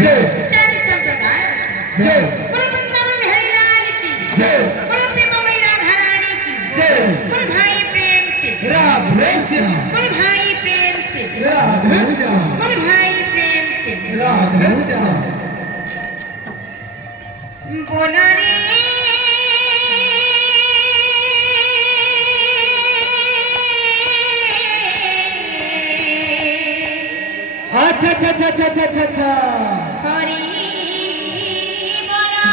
जय चार संप्रदाय जय बोलो वृंदावन बिहारी लाल की जय बोलो प्रेम मई राधा रानी की जय बोलो भाई प्रेम से राधे श्याम बोलो भाई प्रेम से राधे श्याम बोलो भाई प्रेम से राधे श्याम बोलो रे अच्छा अच्छा अच्छा अच्छा अच्छा अच्छा हरि बोलो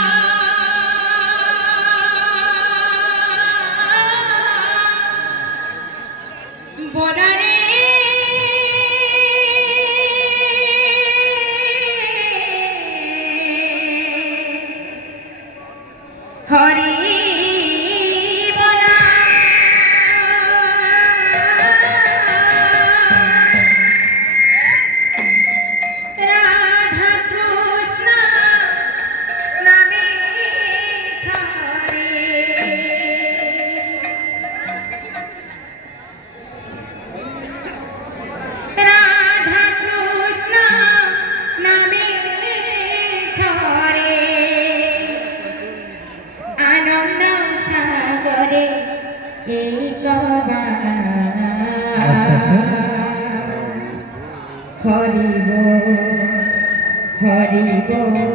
बोलो रे हरि बोलो राधा कृष्ण नामे थारे राधा कृष्ण नामे थारे आनंद सागरे एक हरि बोल हरि बोल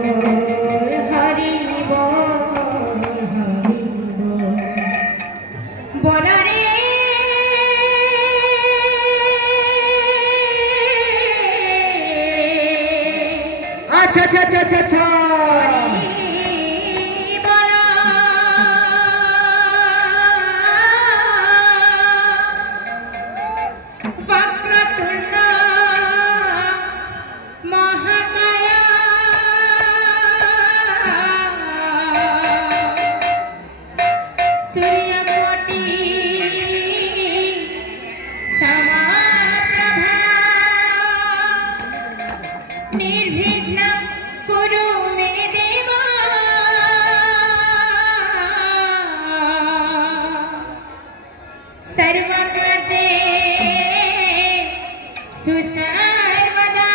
हरि बोल हरि बोल बोला रे अच्छा अच्छा अच्छा अच्छा अच्छा हरि बोला वक्रतुंड महाकाय सूर्यकोटि समप्रभा निर्विघ्नं कुरु मे देव सर्वकार्येषु सर्वदा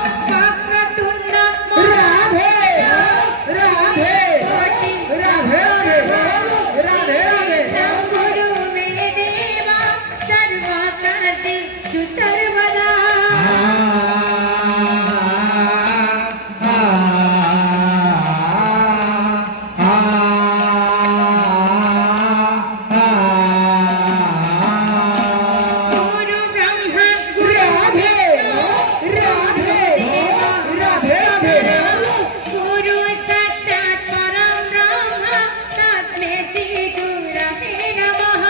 वक्रतुंड राधे राधे राधे राधे राधे राधे गुरु मे देवा सर्वकार्येषु सर्वदा गुरु ब्रह्मा गुरु गुरु साक्षात् परं ब्रह्म तस्मै श्री गुरवे नमः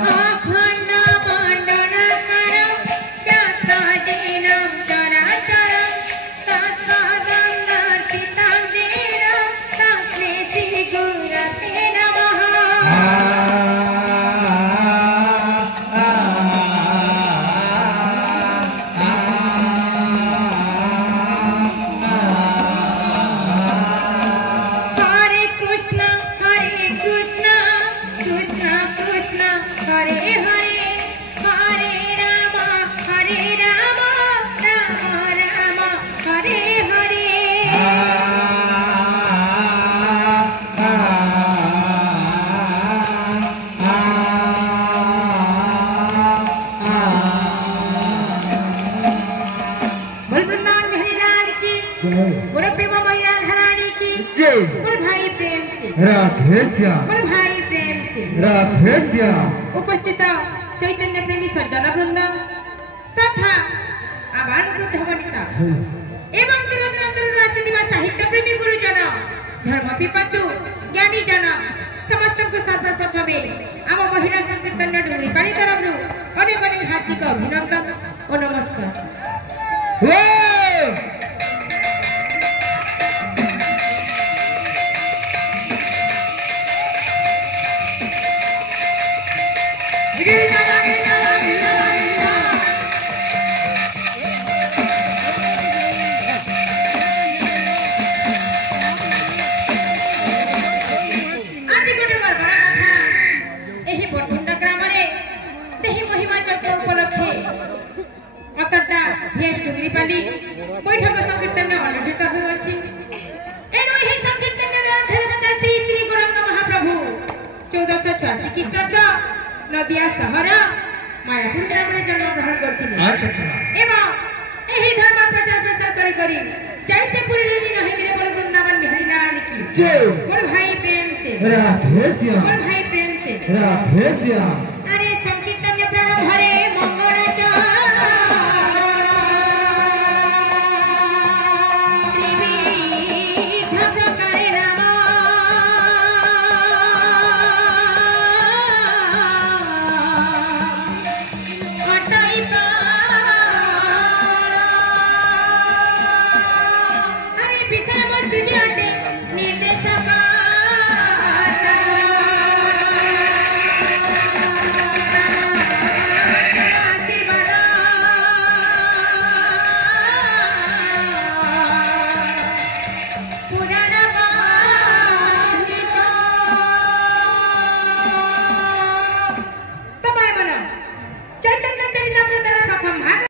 अखंड मंडलकरं चक्रजीनं चराचरं तत्पदं दर्शितं तस्मै श्री गुरवे नमः हरे कृष्ण कृष्ण कृष्ण हरे हरे हरे राम राम राम हरे हरे बोल वृंदावन बिहारी लाल की बोलो प्रेम मई राधा रानी की जय बोल भाई प्रेम से राधे श्याम बोल भाई प्रेम से राधे श्याम उपस्थित चैतन्य प्रेमी सज्जन वृंद तथा आबाल वृद्ध वनिता एवं दूर दूरांतरରୁ ଆସିଥିବା ସାହିତ୍ୟ ପ୍ରେମୀ ଗୁରୁଜନ ଧର୍ମ ପିପାସୁ ଜ୍ଞାନୀ ଜନ ସମସ୍ତଙ୍କୁ ସର୍ବପ୍ରଥମେ ଆମ ମହିଳା ସଂକୀର୍ତ୍ତନ ଡୁଙ୍ଗରି ପାଣି ତରଫରୁ ଅନେକ ଅନେକ ହାର୍ଦ୍ଦିକ ଅଭିନନ୍ଦନ ଓ ନମସ୍କାର। বৈঠক সংকীর্তন অনুষ্ঠিত হয়েছে। এণু এই সংকীর্তন অধ্যয়নতা শ্রী শ্রী গৌরাঙ্গ মহাপ্রভু 1486 খ্রিস্টাব্দ নদিয়া সহর মায়াপুর গ্রামে জন্মগ্রহণ করଥିଲେ। এবং এই ধর্ম প্রচার প্রসার করি করি जैसे पूरी लीली रहे मेरे बोले वृंदावन बिहारी लाल की जय। बोल भाई प्रेम से राधे श्याम। बोल भाई प्रेम से राधे श्याम।